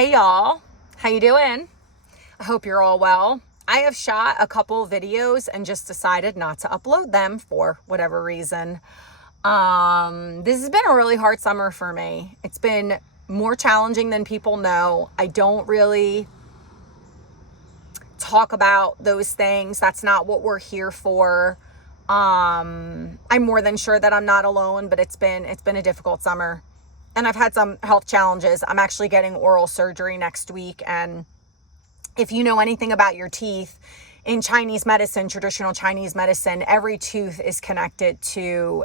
Hey y'all, how you doing? I hope you're all well. I have shot a couple videos and just decided not to upload them for whatever reason. This has been a really hard summer for me. It's been more challenging than people know. I don't really talk about those things. That's not what we're here for. I'm more than sure that I'm not alone, but it's been a difficult summer. And I've had some health challenges. I'm actually getting oral surgery next week. And if you know anything about your teeth, in Chinese medicine, traditional Chinese medicine, every tooth is connected to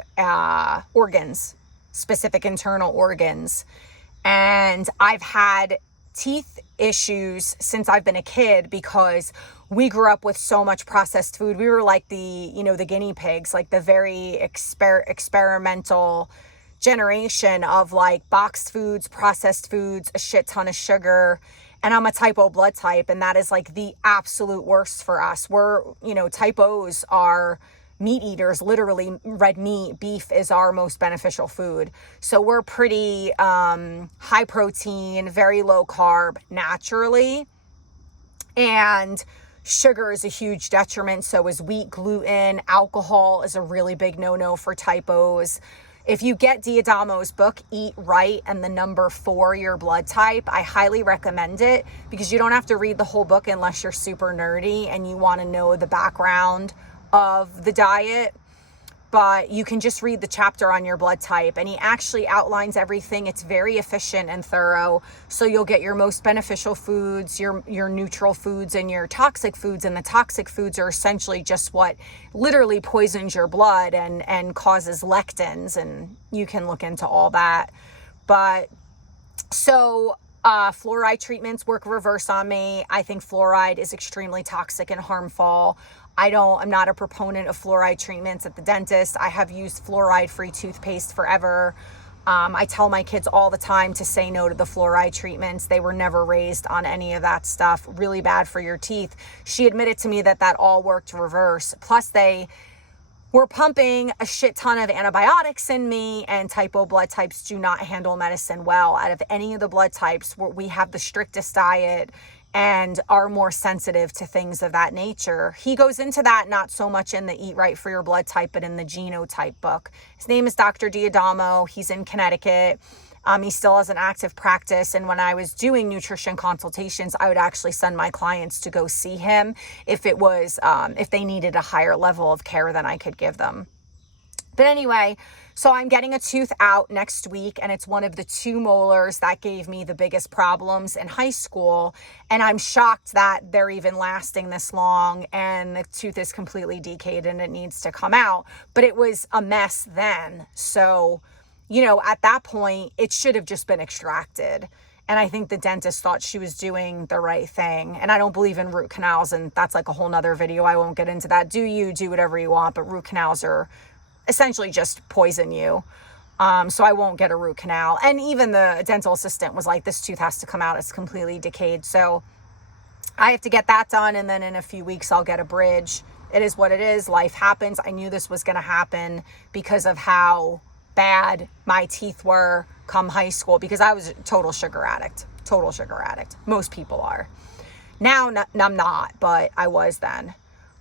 organs, specific internal organs. And I've had teeth issues since I've been a kid because we grew up with so much processed food. We were like the guinea pigs, like the very experimental generation of like boxed foods, processed foods, a shit ton of sugar. And I'm a type O blood type, and that is like the absolute worst for us. Type O's are meat eaters, literally. Red meat, beef is our most beneficial food. So we're pretty high protein, very low carb naturally. And sugar is a huge detriment. So is wheat, gluten, alcohol is a really big no-no for type O's. If you get D'Adamo's book, Eat Right, and the number 4, your blood type, I highly recommend it because you don't have to read the whole book unless you're super nerdy and you want to know the background of the diet. But you can just read the chapter on your blood type, and he actually outlines everything. It's very efficient and thorough. So you'll get your most beneficial foods, your neutral foods, and your toxic foods. And the toxic foods are essentially just what literally poisons your blood and causes lectins. And you can look into all that. But so fluoride treatments work reverse on me. I think fluoride is extremely toxic and harmful. I'm not a proponent of fluoride treatments at the dentist. I have used fluoride-free toothpaste forever. I tell my kids all the time to say no to the fluoride treatments. They were never raised on any of that stuff. Really bad for your teeth. She admitted to me that all worked reverse. Plus, they were pumping a shit ton of antibiotics in me, and type O blood types do not handle medicine well. Out of any of the blood types, we have the strictest diet and are more sensitive to things of that nature. He goes into that not so much in the Eat Right for Your Blood Type, but in the Genotype book. His name is Dr. D'Adamo. He's in Connecticut. He still has an active practice. And when I was doing nutrition consultations, I would actually send my clients to go see him if they needed a higher level of care than I could give them. But anyway, so I'm getting a tooth out next week, and it's one of the 2 molars that gave me the biggest problems in high school. And I'm shocked that they're even lasting this long, and the tooth is completely decayed and it needs to come out. But it was a mess then. So, at that point, it should have just been extracted. And I think the dentist thought she was doing the right thing. And I don't believe in root canals, and that's like a whole nother video. I won't get into that. Do whatever you want, but root canals are essentially just poison you. So I won't get a root canal. And even the dental assistant was like, this tooth has to come out. It's completely decayed. So I have to get that done. And then in a few weeks, I'll get a bridge. It is what it is. Life happens. I knew this was going to happen because of how bad my teeth were come high school, because I was a total sugar addict. Most people are. Now I'm not, but I was then.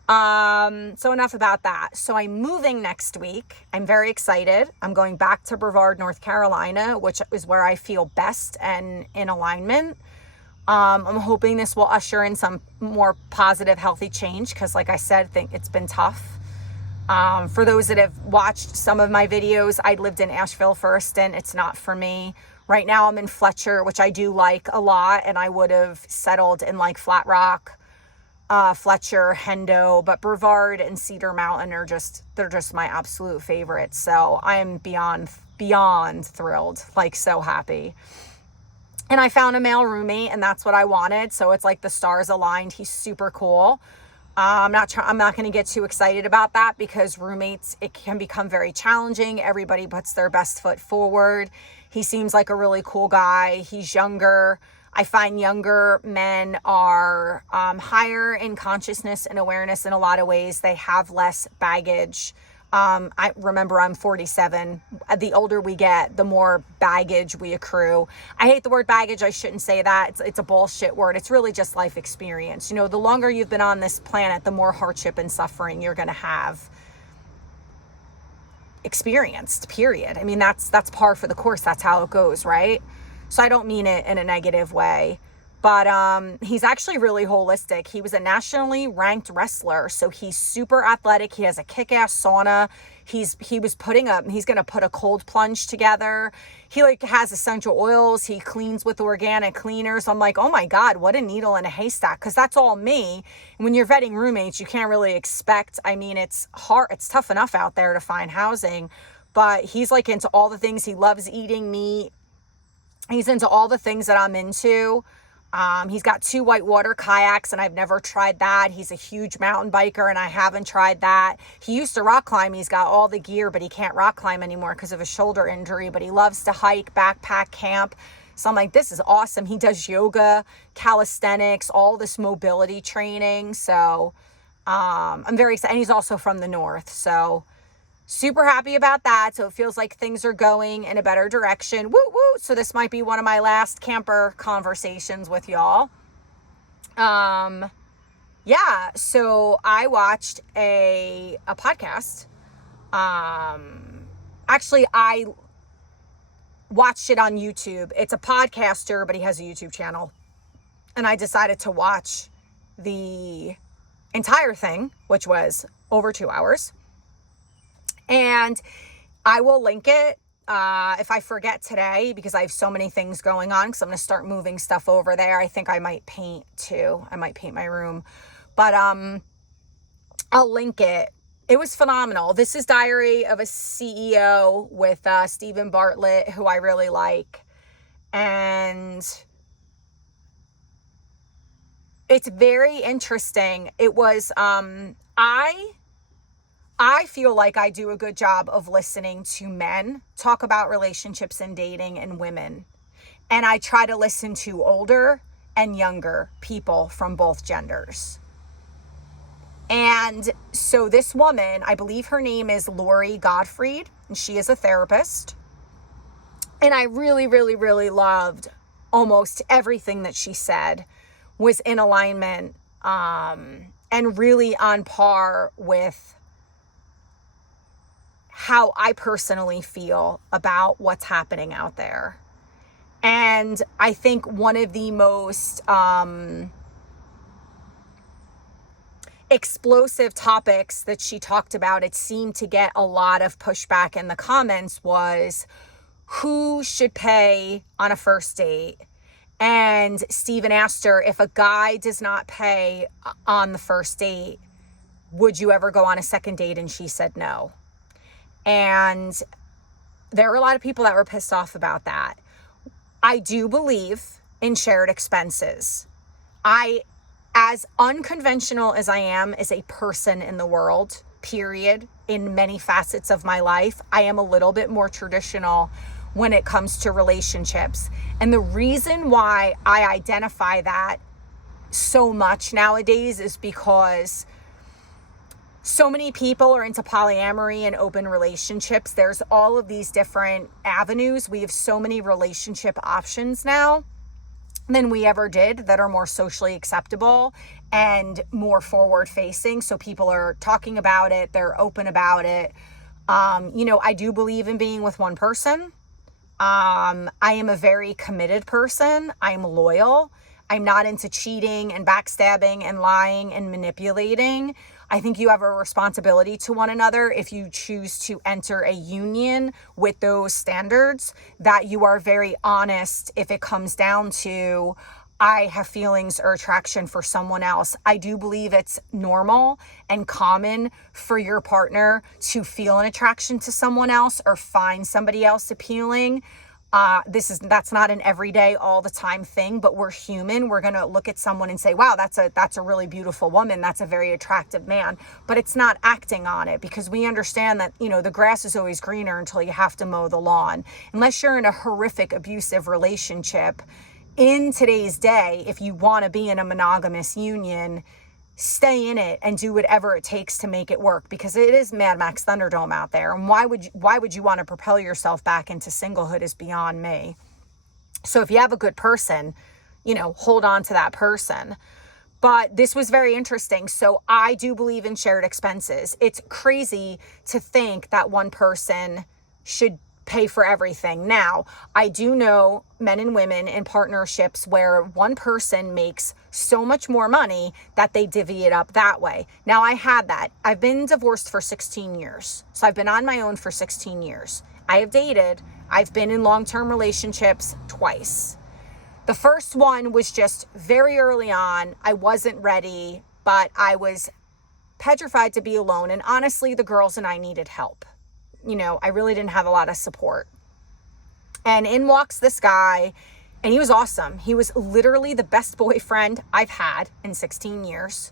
So enough about that. So I'm moving next week. I'm very excited. I'm going back to Brevard, North Carolina, which is where I feel best and in alignment. I'm hoping this will usher in some more positive, healthy change, because like I said, I think it's been tough. For those that have watched some of my videos, I lived in Asheville for a stint. It's not for me. Right now I'm in Fletcher, which I do like a lot, and I would have settled in like Flat Rock, Fletcher, Hendo, but Brevard and Cedar Mountain they're just my absolute favorites. So I am beyond thrilled, like so happy. And I found a male roommate, and that's what I wanted. So it's like the stars aligned. He's super cool. I'm not going to get too excited about that, because roommates, it can become very challenging. Everybody puts their best foot forward. He seems like a really cool guy. He's younger. I find younger men are higher in consciousness and awareness in a lot of ways. They have less baggage. I remember I'm 47. The older we get, the more baggage we accrue. I hate the word baggage. I shouldn't say that. It's a bullshit word. It's really just life experience. You know, the longer you've been on this planet, the more hardship and suffering you're going to have experienced, period. I mean, that's par for the course. That's how it goes, right? So I don't mean it in a negative way. But he's actually really holistic. He was a nationally ranked wrestler, so he's super athletic. He has a kick-ass sauna. He's going to put a cold plunge together. He like has essential oils. He cleans with organic cleaners. I'm like, oh my God, what a needle in a haystack. Because that's all me. And when you're vetting roommates, you can't really expect. I mean, it's hard. It's tough enough out there to find housing. But he's like into all the things. He loves eating meat. He's into all the things that I'm into. He's got 2 whitewater kayaks, and I've never tried that. He's a huge mountain biker, and I haven't tried that. He used to rock climb. He's got all the gear, but he can't rock climb anymore because of a shoulder injury, but he loves to hike, backpack, camp. So I'm like, this is awesome. He does yoga, calisthenics, all this mobility training. So I'm very excited. And he's also from the north, so super happy about that. So it feels like things are going in a better direction. Woo woo. So this might be one of my last camper conversations with y'all. Yeah. So I watched a podcast. Actually, I watched it on YouTube. It's a podcaster, but he has a YouTube channel. And I decided to watch the entire thing, which was over 2 hours. And I will link it if I forget today, because I have so many things going on, because I'm going to start moving stuff over there. I think I might paint too. I might paint my room. But I'll link it. It was phenomenal. This is Diary of a CEO with Stephen Bartlett, who I really like. And it's very interesting. It was, I feel like I do a good job of listening to men talk about relationships and dating and women. And I try to listen to older and younger people from both genders. And so this woman, I believe her name is Lori Gottfried, and she is a therapist. And I really, really, really loved almost everything that she said was in alignment and really on par with how I personally feel about what's happening out there. And I think one of the most explosive topics that she talked about, it seemed to get a lot of pushback in the comments, was who should pay on a first date. And Stephen asked her, if a guy does not pay on the first date, would you ever go on a second date? And she said no. And there were a lot of people that were pissed off about that. I do believe in shared expenses. As unconventional as I am as a person in the world, period, in many facets of my life, I am a little bit more traditional when it comes to relationships. And the reason why I identify that so much nowadays is because so many people are into polyamory and open relationships. There's all of these different avenues. We have so many relationship options now than we ever did that are more socially acceptable and more forward facing. So people are talking about it. They're open about it. I do believe in being with one person. I am a very committed person. I'm loyal. I'm not into cheating and backstabbing and lying and manipulating. I think you have a responsibility to one another if you choose to enter a union with those standards, that you are very honest if it comes down to, I have feelings or attraction for someone else. I do believe it's normal and common for your partner to feel an attraction to someone else or find somebody else appealing. That's not an everyday, all the time thing, but we're human. We're going to look at someone and say, wow, that's a really beautiful woman. That's a very attractive man, but it's not acting on it, because we understand that, the grass is always greener until you have to mow the lawn. Unless you're in a horrific, abusive relationship in today's day, if you want to be in a monogamous union, stay in it and do whatever it takes to make it work, because it is Mad Max Thunderdome out there. And why would you want to propel yourself back into singlehood is beyond me. So if you have a good person, hold on to that person. But this was very interesting. So I do believe in shared expenses. It's crazy to think that one person should pay for everything. Now, I do know men and women in partnerships where one person makes so much more money that they divvy it up that way. Now, I had that. I've been divorced for 16 years. So I've been on my own for 16 years. I have dated. I've been in long-term relationships twice. The first one was just very early on. I wasn't ready, but I was petrified to be alone. And honestly, the girls and I needed help. I really didn't have a lot of support. And in walks this guy, and he was awesome. He was literally the best boyfriend I've had in 16 years.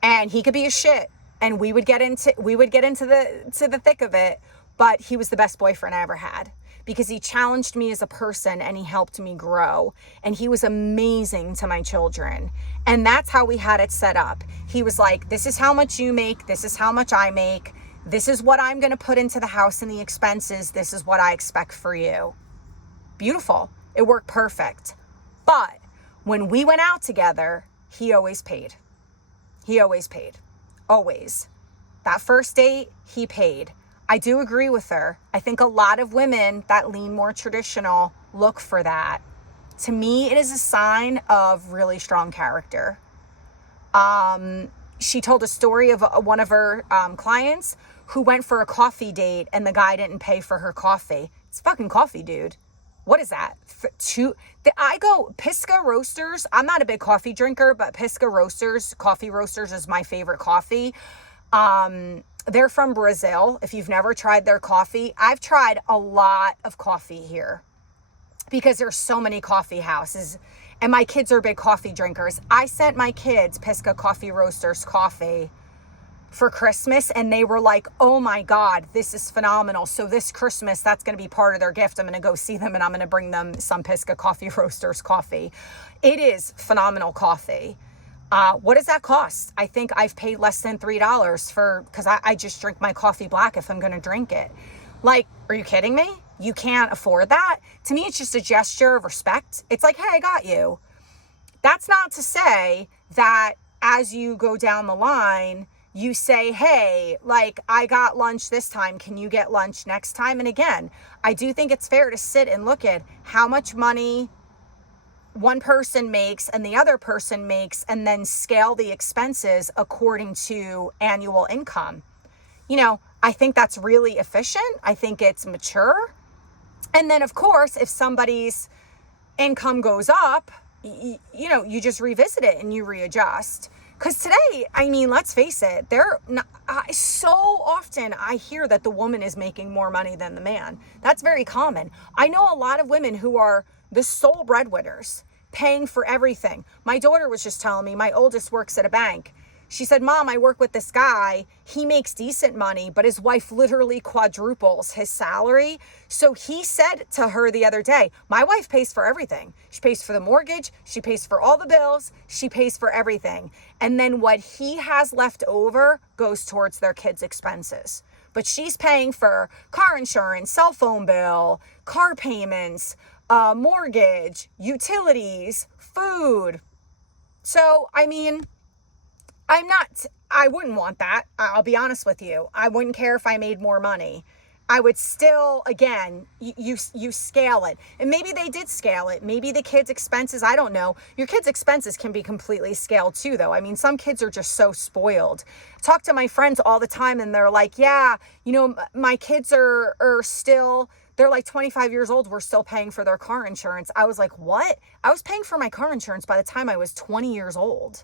And he could be a shit. And we would get into the thick of it, but he was the best boyfriend I ever had, because he challenged me as a person and he helped me grow. And he was amazing to my children. And that's how we had it set up. He was like, this is how much you make. This is how much I make. This is what I'm going to put into the house and the expenses. This is what I expect for you. Beautiful. It worked perfect. But when we went out together, he always paid. He always paid. Always. That first date, he paid. I do agree with her. I think a lot of women that lean more traditional look for that. To me, it is a sign of really strong character. She told a story of one of her clients who went for a coffee date and the guy didn't pay for her coffee. It's fucking coffee, dude. What is that? I go Pisca Roasters. I'm not a big coffee drinker, but Pisca Roasters, Coffee Roasters is my favorite coffee. They're from Brazil. If you've never tried their coffee, I've tried a lot of coffee here because there's so many coffee houses and my kids are big coffee drinkers. I sent my kids Pisca Coffee Roasters coffee for Christmas and they were like, oh my God, this is phenomenal. So this Christmas, that's going to be part of their gift. I'm going to go see them and I'm going to bring them some Pisca Coffee Roasters coffee. It is phenomenal coffee. What does that cost? I think I've paid less than $3 because I just drink my coffee black if I'm going to drink it. Like, are you kidding me? You can't afford that? To me, it's just a gesture of respect. It's like, hey, I got you. That's not to say that as you go down the line, you say, hey, like, I got lunch this time. Can you get lunch next time? And again, I do think it's fair to sit and look at how much money one person makes and the other person makes, and then scale the expenses according to annual income. I think that's really efficient. I think it's mature. And then, of course, if somebody's income goes up, you just revisit it and you readjust. Because today, let's face it, so often I hear that the woman is making more money than the man. That's very common. I know a lot of women who are the sole breadwinners, paying for everything. My daughter was just telling me, my oldest works at a bank. She said, Mom, I work with this guy. He makes decent money, but his wife literally quadruples his salary. So he said to her the other day, my wife pays for everything. She pays for the mortgage. She pays for all the bills. She pays for everything. And then what he has left over goes towards their kids' expenses. But she's paying for car insurance, cell phone bill, car payments, mortgage, utilities, food. So, I wouldn't want that. I'll be honest with you. I wouldn't care if I made more money. I would still, again, you scale it. And maybe they did scale it. Maybe the kids' expenses, I don't know. Your kids' expenses can be completely scaled too, though. Some kids are just so spoiled. I talk to my friends all the time and they're like, yeah, my kids are still, they're like 25 years old. We're still paying for their car insurance. I was like, what? I was paying for my car insurance by the time I was 20 years old.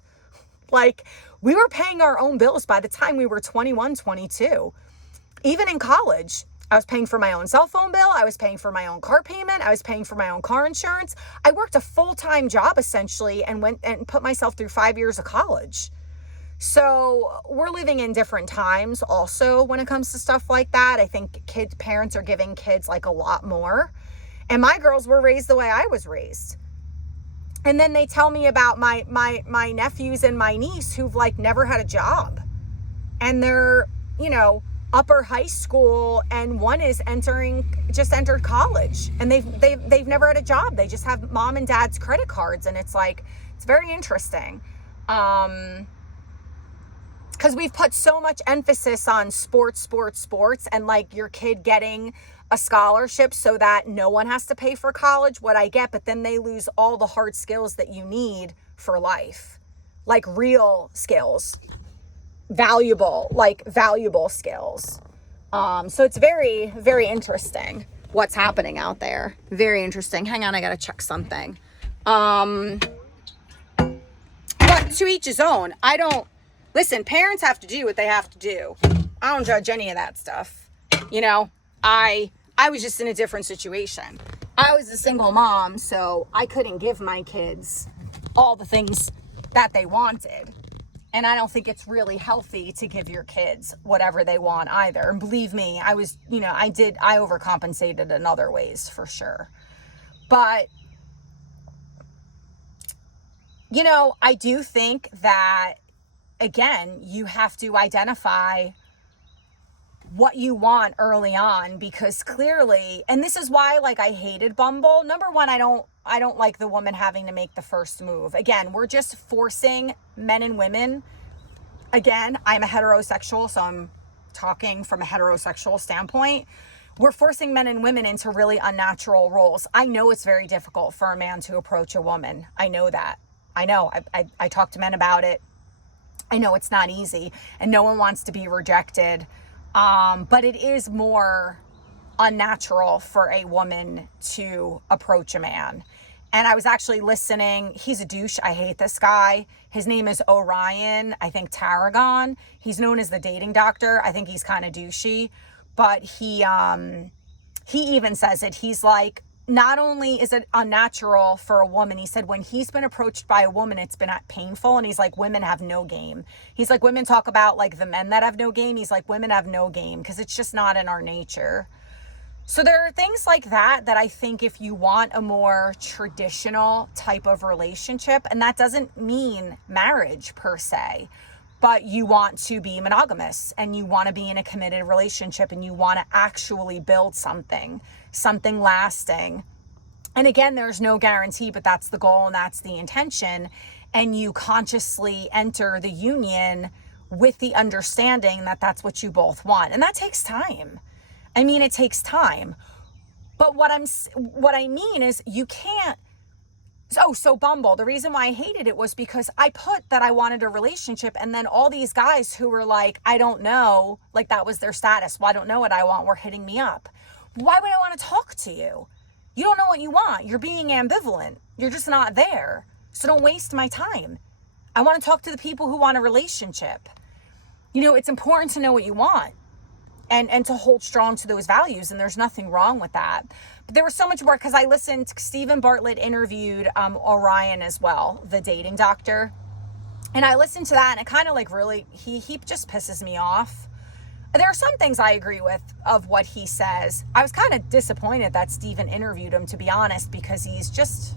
Like, we were paying our own bills by the time we were 21, 22. Even in college, I was paying for my own cell phone bill. I was paying for my own car payment. I was paying for my own car insurance. I worked a full-time job essentially and went and put myself through 5 years of college. So we're living in different times also when it comes to stuff like that. I think parents are giving kids like a lot more. And my girls were raised the way I was raised. And then they tell me about my nephews and my niece who've like never had a job, and they're, you know, upper high school, and one is just entered college, and they've never had a job. They just have mom and dad's credit cards. And it's like, it's very interesting. Because we've put so much emphasis on sports, and like your kid getting a scholarship so that no one has to pay for college, what I get, but then they lose all the hard skills that you need for life, like real skills, valuable skills. So it's very, very interesting what's happening out there. Very interesting. Hang on, I gotta check something. But to each his own. Listen, parents have to do what they have to do. I don't judge any of that stuff. You know, I was just in a different situation. I was a single mom, so I couldn't give my kids all the things that they wanted. And I don't think it's really healthy to give your kids whatever they want either. And believe me, I overcompensated in other ways for sure. But, you know, I do think that, again, you have to identify what you want early on, because clearly, and this is why like I hated Bumble. Number one, I don't like the woman having to make the first move. Again, we're just forcing men and women. Again, I'm a heterosexual, so I'm talking from a heterosexual standpoint. We're forcing men and women into really unnatural roles. I know it's very difficult for a man to approach a woman. I know that. I know. I talk to men about it. I know it's not easy, and no one wants to be rejected. But it is more unnatural for a woman to approach a man. And I was actually listening. He's a douche. I hate this guy. His name is Orion, I think Tarragon. He's known as the dating doctor. I think he's kind of douchey, but he even says it. He's like, not only is it unnatural for a woman, he said when he's been approached by a woman, it's been painful. And he's like, women have no game. He's like, women talk about like the men that have no game. He's like, women have no game because it's just not in our nature. So there are things like that I think if you want a more traditional type of relationship, and that doesn't mean marriage per se, but you want to be monogamous and you want to be in a committed relationship and you want to actually build something lasting. And again, there's no guarantee, but that's the goal and that's the intention. And you consciously enter the union with the understanding that that's what you both want. And that takes time. I mean, it takes time. But what I mean is you can't. So Bumble, the reason why I hated it was because I put that I wanted a relationship, and then all these guys who were like, I don't know, like that was their status. Well, I don't know what I want, were hitting me up. Why would I want to talk to you? You don't know what you want. You're being ambivalent. You're just not there. So don't waste my time. I want to talk to the people who want a relationship. You know, it's important to know what you want and to hold strong to those values. And there's nothing wrong with that. But there was so much more because I listened to Stephen Bartlett interviewed Orion as well, the dating doctor. And I listened to that and it kind of like really, he just pisses me off. There are some things I agree with of what he says. I was kind of disappointed that Stephen interviewed him, to be honest, because he's just,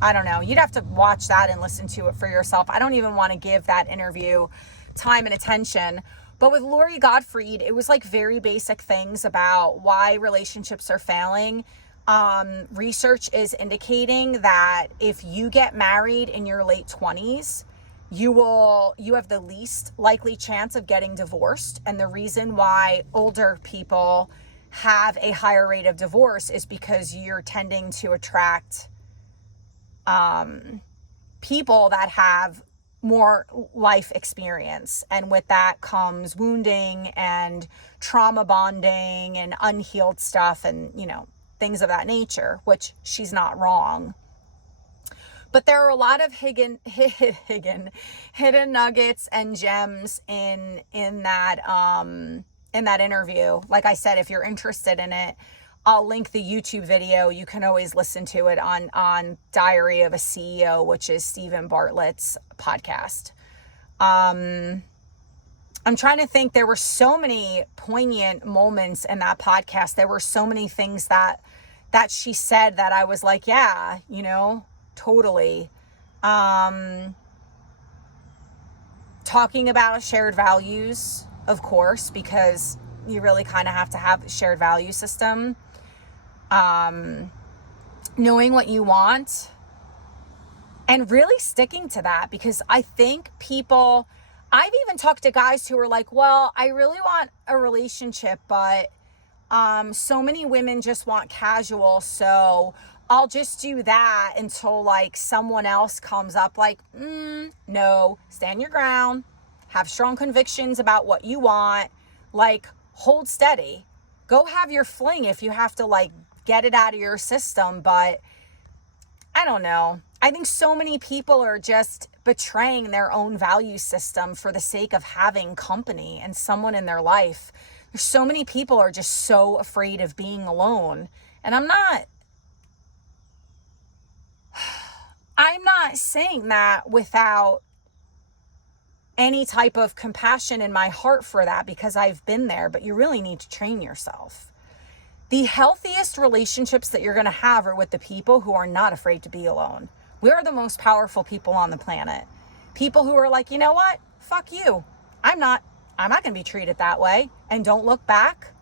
I don't know. You'd have to watch that and listen to it for yourself. I don't even want to give that interview time and attention. But with Lori Gottfried, it was like very basic things about why relationships are failing. Research is indicating that if you get married in your late 20s, you have the least likely chance of getting divorced. And the reason why older people have a higher rate of divorce is because you're tending to attract people that have more life experience. And with that comes wounding and trauma bonding and unhealed stuff and, you know, things of that nature, which she's not wrong. But there are a lot of hidden nuggets and gems in that interview. Like I said, if you're interested in it, I'll link the YouTube video. You can always listen to it on Diary of a CEO, which is Stephen Bartlett's podcast. I'm trying to think. There were so many poignant moments in that podcast. There were so many things that she said that I was like, yeah, you know, totally. Talking about shared values, of course, because you really kind of have to have a shared value system. Knowing what you want and really sticking to that, because I think I've even talked to guys who are like, well, I really want a relationship, but so many women just want casual, so I'll just do that until like someone else comes up. Like, no, stand your ground, have strong convictions about what you want, like hold steady, go have your fling if you have to like get it out of your system. But I don't know. I think so many people are just betraying their own value system for the sake of having company and someone in their life. There's so many people are just so afraid of being alone. And I'm not saying that without any type of compassion in my heart for that, because I've been there, but you really need to train yourself. The healthiest relationships that you're going to have are with the people who are not afraid to be alone. We are the most powerful people on the planet. People who are like, you know what? Fuck you. I'm not going to be treated that way. And don't look back.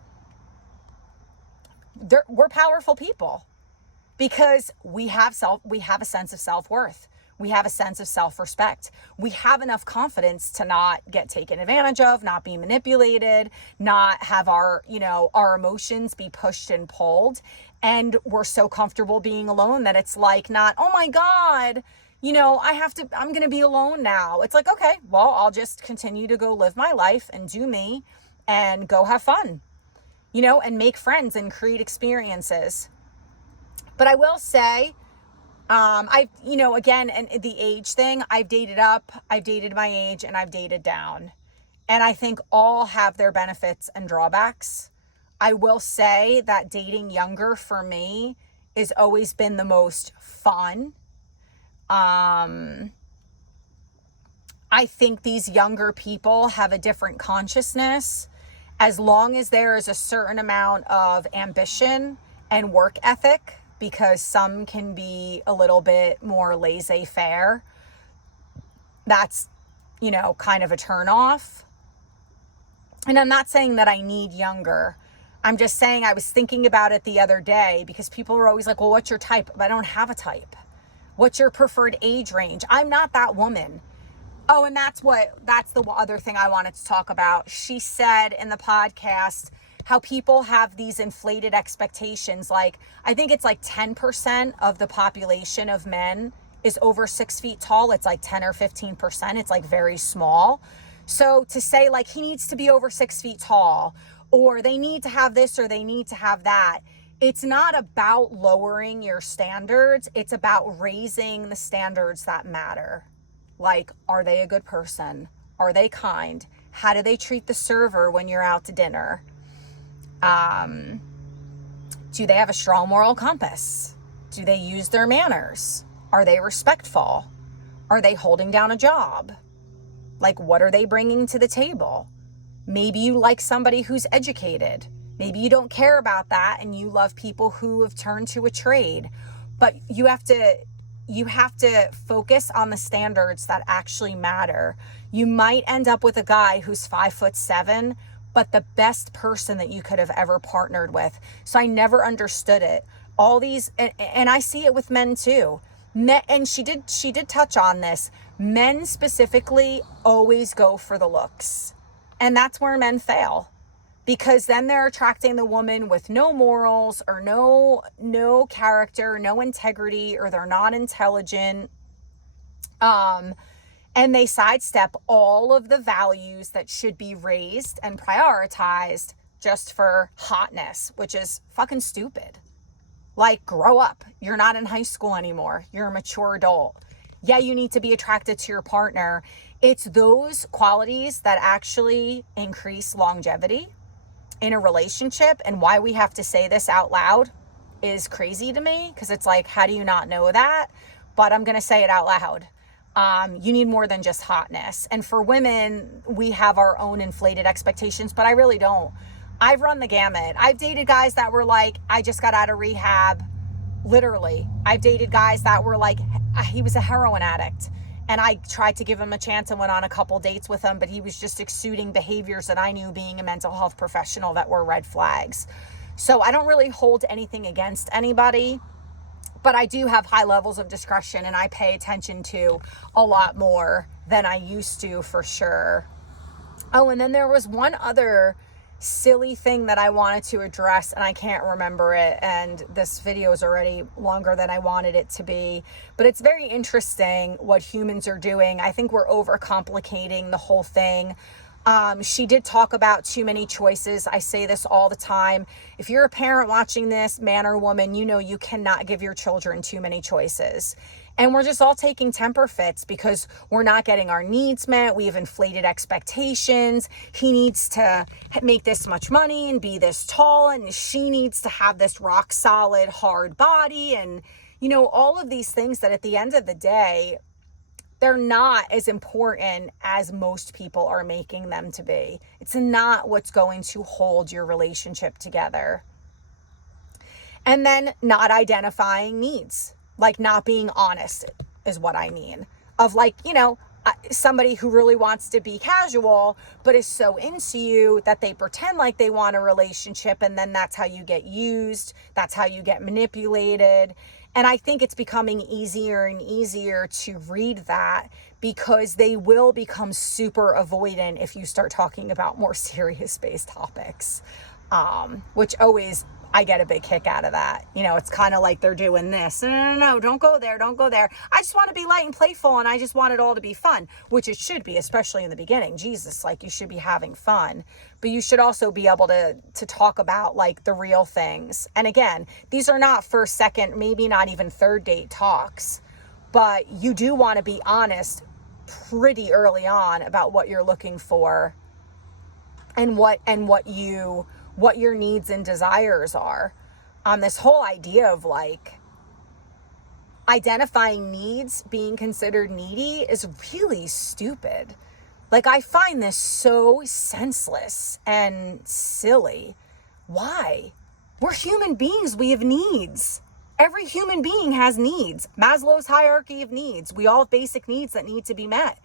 We're powerful people because we have a sense of self-worth. We have a sense of self-respect. We have enough confidence to not get taken advantage of, not be manipulated, not have our emotions be pushed and pulled. And we're so comfortable being alone that it's like not, oh my God, I'm going to be alone now. It's like, okay, well, I'll just continue to go live my life and do me and go have fun, and make friends and create experiences. But I will say, again, and the age thing, I've dated up, I've dated my age, and I've dated down. And I think all have their benefits and drawbacks. I will say that dating younger for me has always been the most fun. I think these younger people have a different consciousness. As long as there is a certain amount of ambition and work ethic, because some can be a little bit more laissez-faire, that's, kind of a turnoff. And I'm not saying that I need younger. I'm just saying I was thinking about it the other day because people are always like, well, what's your type? But I don't have a type. What's your preferred age range? I'm not that woman. Oh, and that's the other thing I wanted to talk about. She said in the podcast how people have these inflated expectations. Like, I think it's like 10% of the population of men is over 6 feet tall. It's like 10 or 15%. It's like very small. So to say like he needs to be over 6 feet tall, or they need to have this, or they need to have that. It's not about lowering your standards. It's about raising the standards that matter. Like, are they a good person? Are they kind? How do they treat the server when you're out to dinner? Do they have a strong moral compass? Do they use their manners? Are they respectful? Are they holding down a job? Like, what are they bringing to the table? Maybe you like somebody who's educated. Maybe you don't care about that and you love people who have turned to a trade. But you have to focus on the standards that actually matter. You might end up with a guy who's 5'7", but the best person that you could have ever partnered with. So I never understood it. All these, and I see it with men too. And she did touch on this. Men specifically always go for the looks. And that's where men fail. Because then they're attracting the woman with no morals or no character, no integrity, or they're not intelligent. And they sidestep all of the values that should be raised and prioritized just for hotness, which is fucking stupid. Like, grow up. You're not in high school anymore. You're a mature adult. Yeah, you need to be attracted to your partner. It's those qualities that actually increase longevity in a relationship. And why we have to say this out loud is crazy to me, because it's like, how do you not know that? But I'm going to say it out loud. You need more than just hotness. And for women, we have our own inflated expectations, but I really don't. I've run the gamut. I've dated guys that were like, I just got out of rehab. Literally. I've dated guys that were like, he was a heroin addict. And I tried to give him a chance and went on a couple dates with him, but he was just exuding behaviors that I knew, being a mental health professional, that were red flags. So I don't really hold anything against anybody, but I do have high levels of discretion, and I pay attention to a lot more than I used to, for sure. Oh, and then there was one other silly thing that I wanted to address, and I can't remember it, and this video is already longer than I wanted it to be, but it's very interesting what humans are doing. I think we're overcomplicating the whole thing. She did talk about too many choices. I say this all the time. If you're a parent watching this, man or woman, you know you cannot give your children too many choices. And we're just all taking temper fits because we're not getting our needs met. We have inflated expectations. He needs to make this much money and be this tall, and she needs to have this rock solid, hard body. And, you know, all of these things that at the end of the day, they're not as important as most people are making them to be. It's not what's going to hold your relationship together. And then not identifying needs. Like, not being honest is what I mean. Of, like, you know, somebody who really wants to be casual, but is so into you that they pretend like they want a relationship, and then that's how you get used. That's how you get manipulated. And I think it's becoming easier and easier to read that, because they will become super avoidant if you start talking about more serious-based topics, which always, I get a big kick out of that. You know, it's kind of like they're doing this. No, don't go there. Don't go there. I just want to be light and playful, and I just want it all to be fun, which it should be, especially in the beginning. Jesus, like, you should be having fun, but you should also be able to talk about, like, the real things. And again, these are not first, second, maybe not even third date talks, but you do want to be honest pretty early on about what you're looking for and what your needs and desires are. This whole idea of, like, identifying needs, being considered needy, is really stupid. Like, I find this so senseless and silly. Why? We're human beings. We have needs. Every human being has needs. Maslow's hierarchy of needs. We all have basic needs that need to be met.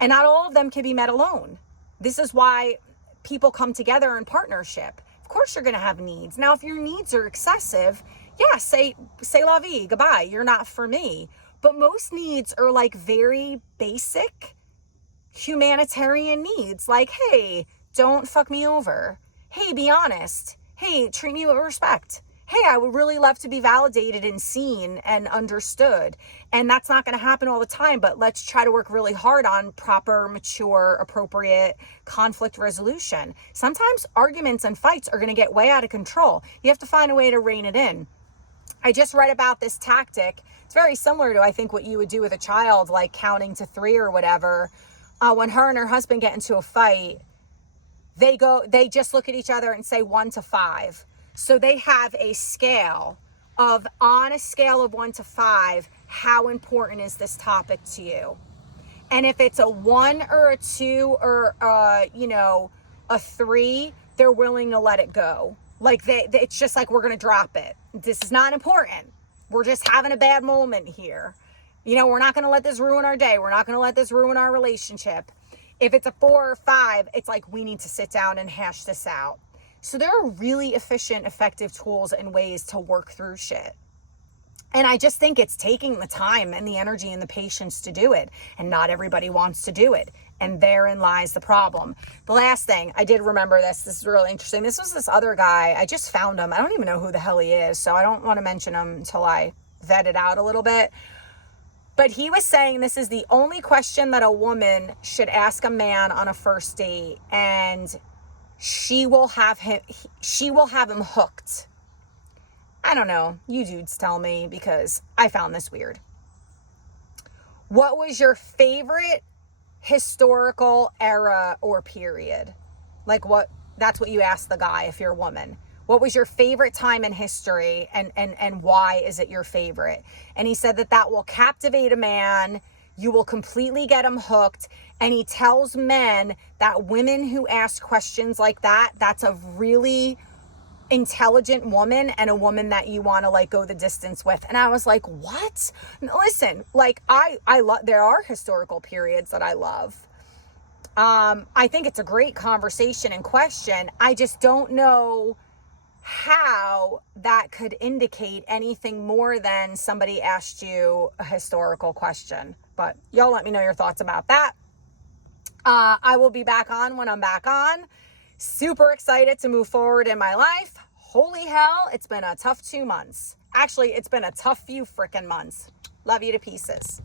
And not all of them can be met alone. This is why people come together in partnership. Of course you're going to have needs. Now, if your needs are excessive, yeah, say la vie, goodbye. You're not for me. But most needs are, like, very basic humanitarian needs. Like, hey, don't fuck me over. Hey, be honest. Hey, treat me with respect. Hey, I would really love to be validated and seen and understood. And that's not going to happen all the time, but let's try to work really hard on proper, mature, appropriate conflict resolution. Sometimes arguments and fights are going to get way out of control. You have to find a way to rein it in. I just read about this tactic. It's very similar to, I think, what you would do with a child, like counting to 3 or whatever. When her and her husband get into a fight, they just look at each other and say 1 to 5. So they have a scale of, on a scale of 1 to 5, how important is this topic to you? And if it's a 1 or a 2 or, a 3, they're willing to let it go. Like, it's just like, we're going to drop it. This is not important. We're just having a bad moment here. You know, we're not going to let this ruin our day. We're not going to let this ruin our relationship. If it's a 4 or 5, it's like, we need to sit down and hash this out. So there are really efficient, effective tools and ways to work through shit. And I just think it's taking the time and the energy and the patience to do it. And not everybody wants to do it. And therein lies the problem. The last thing, I did remember this. This is really interesting. This was this other guy. I just found him. I don't even know who the hell he is. So I don't want to mention him until I vet it out a little bit. But he was saying this is the only question that a woman should ask a man on a first date. And she will have him hooked. I don't know. You dudes tell me, because I found this weird. What was your favorite historical era or period? Like, that's what you ask the guy if you're a woman. What was your favorite time in history, and why is it your favorite? And he said that will captivate a man. You will completely get him hooked. And he tells men that women who ask questions like that, that's a really intelligent woman and a woman that you want to like go the distance with. And I was like, what? Listen, like I love, there are historical periods that I love. I think it's a great conversation and question. I just don't know how that could indicate anything more than somebody asked you a historical question. But y'all let me know your thoughts about that. I will be back on when I'm back on. Super excited to move forward in my life. Holy hell, it's been a tough 2 months. Actually, it's been a tough few freaking months. Love you to pieces.